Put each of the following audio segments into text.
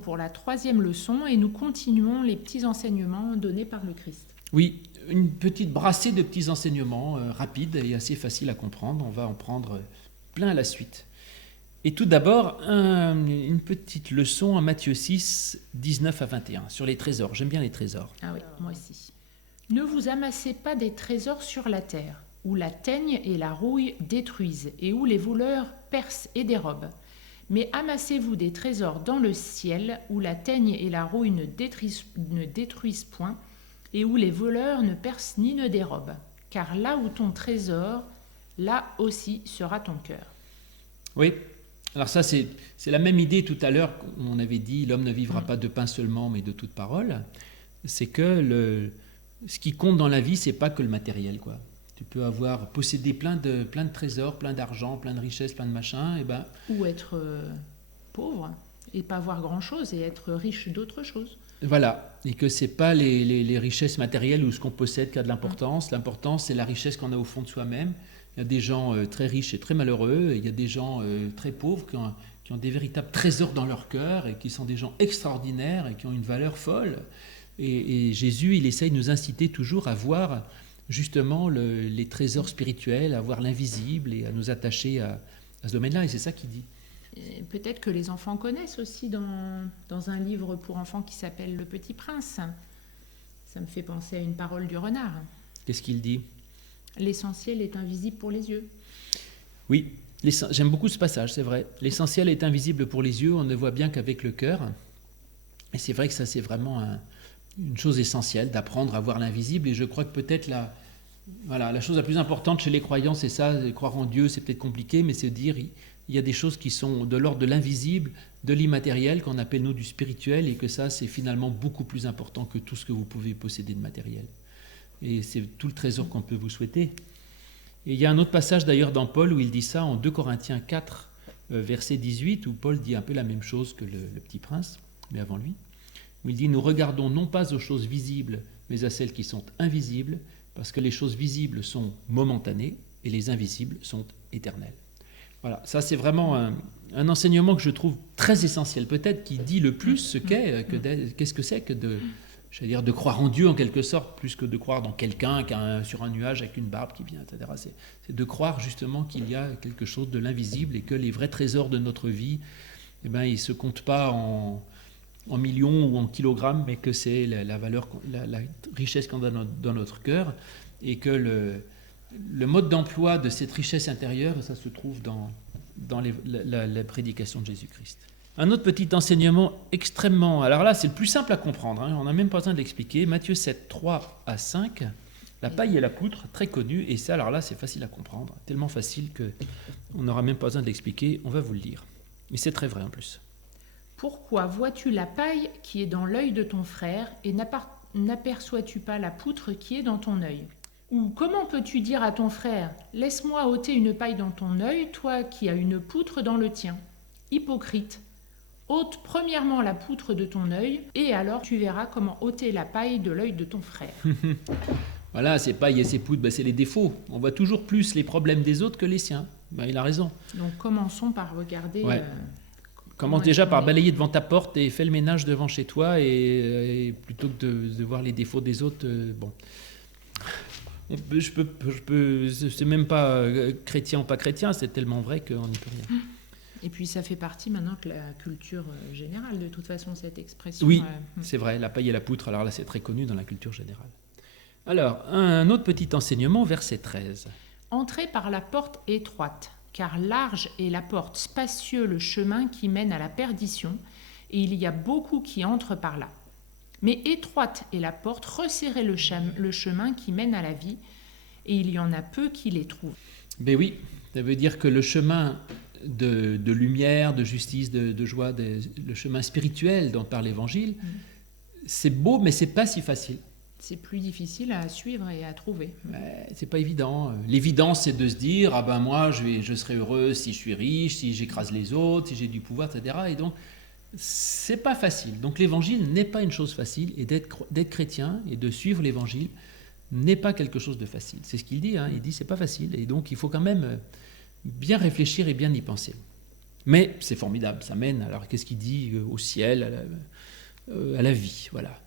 pour la 3e leçon et nous continuons les petits enseignements donnés par le Christ. Oui, une petite brassée de petits enseignements rapides et assez faciles à comprendre. On va en prendre plein à la suite. Et tout d'abord, une petite leçon à Matthieu 6, 19 à 21, sur les trésors. J'aime bien les trésors. Ah oui, moi aussi. Ne vous amassez pas des trésors sur la terre, où la teigne et la rouille détruisent, et où les voleurs percent et dérobent. Mais amassez-vous des trésors dans le ciel, où la teigne et la rouille ne détruisent point, et où les voleurs ne percent ni ne dérobent. Car là où ton trésor, là aussi sera ton cœur. Oui, alors ça c'est la même idée tout à l'heure, on avait dit l'homme ne vivra pas de pain seulement, mais de toute parole. C'est que ce qui compte dans la vie, c'est pas que le matériel, quoi. Tu peux posséder plein de trésors, plein d'argent, plein de richesses, plein de machins, et ben. Ou être pauvre et pas avoir grand-chose et être riche d'autre chose. Voilà, et que c'est pas les richesses matérielles ou ce qu'on possède qui a de l'importance. L'important, c'est la richesse qu'on a au fond de soi-même. Il y a des gens très riches et très malheureux, et il y a des gens très pauvres qui ont des véritables trésors dans leur cœur et qui sont des gens extraordinaires et qui ont une valeur folle. Et Jésus, il essaye de nous inciter toujours à voir justement les trésors spirituels, à voir l'invisible et à nous attacher à ce domaine-là. Et c'est ça qu'il dit. Et peut-être que les enfants connaissent aussi dans un livre pour enfants qui s'appelle Le Petit Prince. Ça me fait penser à une parole du renard. Qu'est-ce qu'il dit ? L'essentiel est invisible pour les yeux. Oui, j'aime beaucoup ce passage, c'est vrai. L'essentiel est invisible pour les yeux, on ne voit bien qu'avec le cœur. Et c'est vrai que ça, c'est vraiment une chose essentielle, d'apprendre à voir l'invisible. Et je crois que peut-être la chose la plus importante chez les croyants, c'est ça, croire en Dieu, c'est peut-être compliqué, mais c'est dire, il y a des choses qui sont de l'ordre de l'invisible, de l'immatériel, qu'on appelle nous du spirituel, et que ça, c'est finalement beaucoup plus important que tout ce que vous pouvez posséder de matériel. Et c'est tout le trésor qu'on peut vous souhaiter. Et il y a un autre passage d'ailleurs dans Paul où il dit ça, en 2 Corinthiens 4, verset 18, où Paul dit un peu la même chose que le petit prince, mais avant lui, où il dit « Nous regardons non pas aux choses visibles, mais à celles qui sont invisibles, parce que les choses visibles sont momentanées et les invisibles sont éternelles. » Voilà, ça c'est vraiment un enseignement que je trouve très essentiel, peut-être qui dit le plus ce qu'est-ce que c'est que de croire en Dieu en quelque sorte, plus que de croire dans quelqu'un sur un nuage avec une barbe qui vient, etc. C'est de croire justement qu'il y a quelque chose de l'invisible et que les vrais trésors de notre vie, eh ben, ils ne se comptent pas en millions ou en kilogrammes, mais que c'est la valeur, la richesse qu'on a dans notre cœur, et que le mode d'emploi de cette richesse intérieure, ça se trouve dans la prédication de Jésus-Christ. Un autre petit enseignement extrêmement... Alors là, c'est le plus simple à comprendre, on n'a même pas besoin de l'expliquer. Matthieu 7, 3 à 5, la paille et la poutre, très connu, et ça, alors là, c'est facile à comprendre, tellement facile qu'on n'aura même pas besoin de l'expliquer, on va vous le lire. Et c'est très vrai en plus. Pourquoi vois-tu la paille qui est dans l'œil de ton frère et n'aperçois-tu pas la poutre qui est dans ton œil ? Ou comment peux-tu dire à ton frère « Laisse-moi ôter une paille dans ton œil, toi qui as une poutre dans le tien » ? Hypocrite, ôte premièrement la poutre de ton œil, et alors tu verras comment ôter la paille de l'œil de ton frère. Voilà, ces pailles et ces poutres, c'est les défauts. On voit toujours plus les problèmes des autres que les siens. Il a raison. Donc commençons par regarder... Ouais. Commence déjà par balayer devant ta porte et fais le ménage devant chez toi, et plutôt que de voir les défauts des autres, bon... c'est même pas chrétien ou pas chrétien, c'est tellement vrai qu'on n'y peut rien. Et puis ça fait partie maintenant de la culture générale, de toute façon, cette expression. Oui, c'est vrai, la paille et la poutre, alors là c'est très connu dans la culture générale. Alors, un autre petit enseignement, verset 13. Entrez par la porte étroite, car large est la porte, spacieux le chemin qui mène à la perdition, et il y a beaucoup qui entrent par là. Mais étroite est la porte, resserrez le chemin qui mène à la vie, et il y en a peu qui les trouvent. Ben oui, ça veut dire que le chemin de lumière, de justice, de joie, le chemin spirituel dont parle l'Évangile, c'est beau, mais c'est pas si facile. C'est plus difficile à suivre et à trouver. C'est pas évident. L'évidence, c'est de se dire, moi, je serai heureux si je suis riche, si j'écrase les autres, si j'ai du pouvoir, etc. Et donc, c'est pas facile. Donc, l'Évangile n'est pas une chose facile, et d'être chrétien et de suivre l'Évangile n'est pas quelque chose de facile. C'est ce qu'il dit. Il dit, c'est pas facile. Et donc, il faut quand même bien réfléchir et bien y penser. Mais c'est formidable, ça mène, alors qu'est-ce qu'il dit au ciel, à la vie, voilà.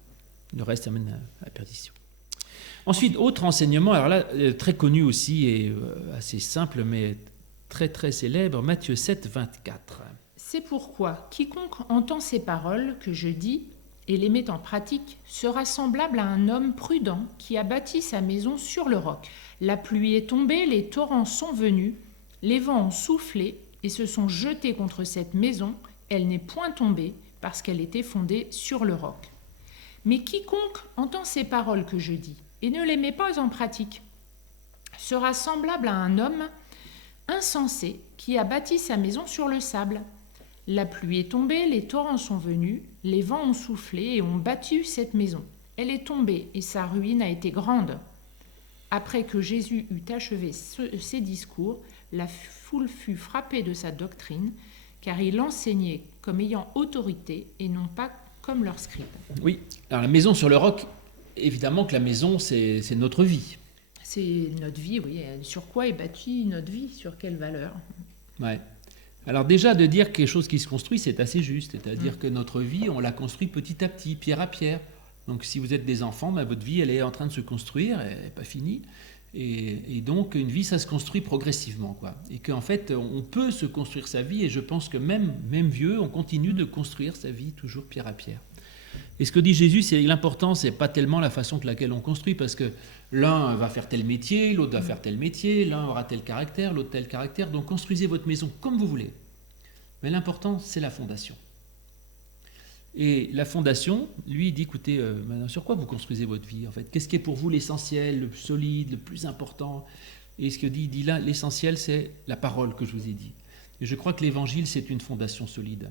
Le reste amène à la perdition. Ensuite, autre enseignement, alors là, très connu aussi et assez simple, mais très très célèbre, Matthieu 7, 24. C'est pourquoi quiconque entend ces paroles que je dis et les met en pratique sera semblable à un homme prudent qui a bâti sa maison sur le roc. La pluie est tombée, les torrents sont venus, les vents ont soufflé et se sont jetés contre cette maison. Elle n'est point tombée parce qu'elle était fondée sur le roc. Mais quiconque entend ces paroles que je dis et ne les met pas en pratique sera semblable à un homme insensé qui a bâti sa maison sur le sable. La pluie est tombée, les torrents sont venus, les vents ont soufflé et ont battu cette maison. Elle est tombée et sa ruine a été grande. Après que Jésus eut achevé ses discours, la foule fut frappée de sa doctrine, car il enseignait comme ayant autorité et non pas comme leurs scribes. Oui, alors la maison sur le roc, évidemment que la maison, c'est notre vie. C'est notre vie, oui. Sur quoi est bâtie notre vie? Sur quelle valeur? Ouais. Alors déjà, de dire quelque chose qui se construit, c'est assez juste. C'est-à-dire que notre vie, on la construit petit à petit, pierre à pierre. Donc si vous êtes des enfants, votre vie, elle est en train de se construire, elle n'est pas finie. Et donc, une vie, ça se construit progressivement, quoi. Et qu'en fait, on peut se construire sa vie, et je pense que même vieux, on continue de construire sa vie toujours pierre à pierre. Et ce que dit Jésus, c'est l'important, c'est pas tellement la façon de laquelle on construit, parce que l'un va faire tel métier, l'autre va faire tel métier, l'un aura tel caractère, l'autre tel caractère. Donc construisez votre maison comme vous voulez. Mais l'important, c'est la fondation. Et la fondation, lui, dit, écoutez, maintenant, sur quoi vous construisez votre vie, en fait? Qu'est-ce qui est pour vous l'essentiel, le plus solide, le plus important? Et ce que dit là, l'essentiel, c'est la parole que je vous ai dit. Et je crois que l'évangile, c'est une fondation solide.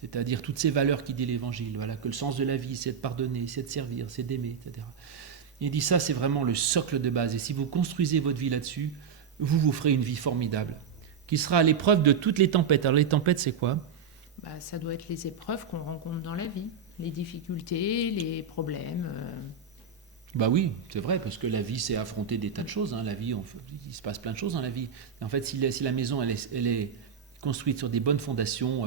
C'est-à-dire toutes ces valeurs qui dit l'évangile, voilà, que le sens de la vie, c'est de pardonner, c'est de servir, c'est d'aimer, etc. Il dit ça, c'est vraiment le socle de base. Et si vous construisez votre vie là-dessus, vous ferez une vie formidable, qui sera à l'épreuve de toutes les tempêtes. Alors les tempêtes, c'est quoi? Ça doit être les épreuves qu'on rencontre dans la vie, les difficultés, les problèmes. Oui, c'est vrai, parce que la vie, c'est affronter des tas de choses. La vie, il se passe plein de choses dans la vie. Et en fait, si la maison, elle est construite sur des bonnes fondations,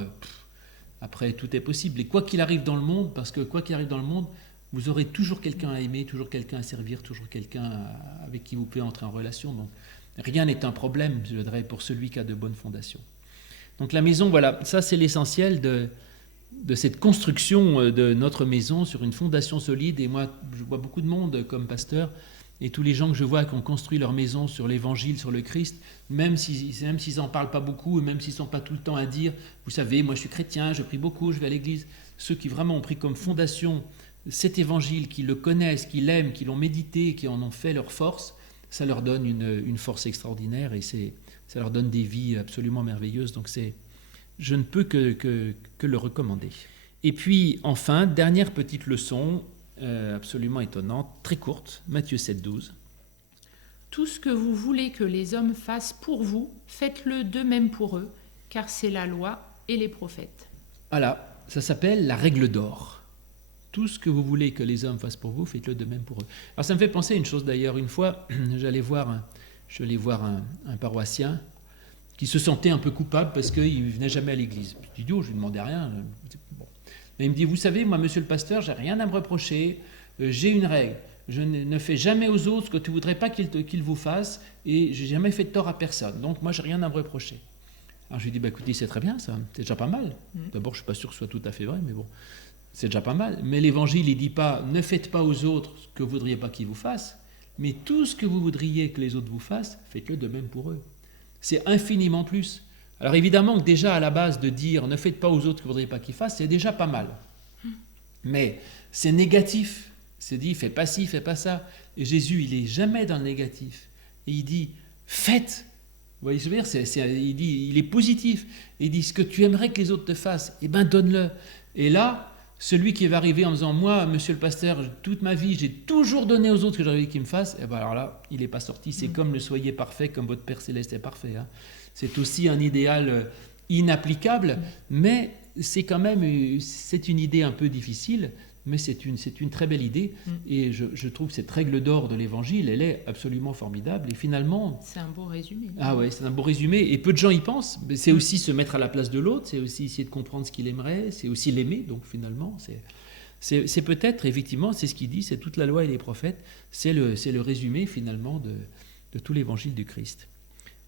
après, tout est possible. Et quoi qu'il arrive dans le monde, parce que quoi qu'il arrive dans le monde, vous aurez toujours quelqu'un à aimer, toujours quelqu'un à servir, toujours quelqu'un avec qui vous pouvez entrer en relation. Donc, rien n'est un problème, je dirais, pour celui qui a de bonnes fondations. Donc la maison, voilà, ça c'est l'essentiel de cette construction de notre maison sur une fondation solide. Et moi, je vois beaucoup de monde comme pasteur, et tous les gens que je vois qui ont construit leur maison sur l'évangile, sur le Christ, même s'ils n'en parlent pas beaucoup, et même s'ils ne sont pas tout le temps à dire, vous savez, moi je suis chrétien, je prie beaucoup, je vais à l'église, ceux qui vraiment ont pris comme fondation cet évangile, qui le connaissent, qui l'aiment, qui l'ont médité, qui en ont fait leur force, ça leur donne une force extraordinaire, et ça leur donne des vies absolument merveilleuses. Donc je ne peux que le recommander. Et puis enfin, dernière petite leçon, absolument étonnante, très courte, Matthieu 7, 12. Tout ce que vous voulez que les hommes fassent pour vous, faites-le de même pour eux, car c'est la loi et les prophètes. Voilà, ça s'appelle la règle d'or. Tout ce que vous voulez que les hommes fassent pour vous, faites-le de même pour eux. Alors ça me fait penser à une chose d'ailleurs. Une fois, j'allais voir un paroissien qui se sentait un peu coupable parce qu'il ne venait jamais à l'église. Je dis, je ne lui demandais rien. Bon. Mais il me dit, vous savez, moi, monsieur le pasteur, j'ai rien à me reprocher. J'ai une règle. Je ne fais jamais aux autres ce que tu ne voudrais pas qu'ils vous fassent, et je n'ai jamais fait de tort à personne. Donc moi, je n'ai rien à me reprocher. Alors je lui dis, écoutez, c'est très bien ça, c'est déjà pas mal. D'abord, je ne suis pas sûr que ce soit tout à fait vrai, mais bon, c'est déjà pas mal. Mais l'évangile, il ne dit pas, ne faites pas aux autres ce que vous ne voudriez pas qu'ils vous fassent, mais tout ce que vous voudriez que les autres vous fassent, faites-le de même pour eux. C'est infiniment plus. Alors évidemment que déjà à la base de dire, ne faites pas aux autres ce que vous ne voudriez pas qu'ils fassent, c'est déjà pas mal. Mais c'est négatif. C'est dit, fais pas ci, fais pas ça. Et Jésus, il n'est jamais dans le négatif. Et il dit, faites. Vous voyez ce que je veux dire, il est positif. Et il dit, ce que tu aimerais que les autres te fassent, eh bien donne-le. Et là, celui qui va arriver en disant, moi, monsieur le pasteur, toute ma vie, j'ai toujours donné aux autres ce que j'aurais envie qu'ils me fassent, et bien alors là, il n'est pas sorti. C'est comme le soyez parfait, comme votre Père Céleste est parfait. Hein. C'est aussi un idéal inapplicable, mais c'est quand même, c'est une idée un peu difficile mais c'est une très belle idée. Et je trouve que cette règle d'or de l'Évangile, elle est absolument formidable. Et finalement... C'est un beau résumé. Ah ouais, c'est un beau résumé. Et peu de gens y pensent. Mais c'est aussi se mettre à la place de l'autre, c'est aussi essayer de comprendre ce qu'il aimerait, c'est aussi l'aimer. Donc finalement, c'est peut-être, effectivement, c'est ce qu'il dit, c'est toute la loi et les prophètes, c'est le résumé finalement de tout l'Évangile du Christ.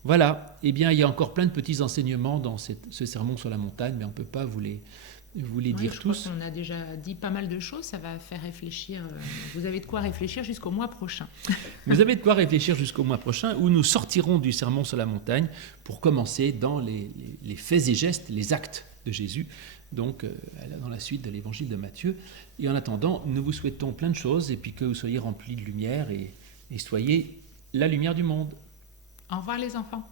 Voilà, eh bien il y a encore plein de petits enseignements dans ce sermon sur la montagne, mais on ne peut pas vous les dire tous. Je crois qu'on a déjà dit pas mal de choses, ça va faire réfléchir. Vous avez de quoi réfléchir jusqu'au mois prochain. Vous avez de quoi réfléchir jusqu'au mois prochain, où nous sortirons du sermon sur la montagne pour commencer dans les faits et gestes, les actes de Jésus, donc dans la suite de l'évangile de Matthieu. Et en attendant, nous vous souhaitons plein de choses, et puis que vous soyez remplis de lumière et soyez la lumière du monde. Au revoir les enfants.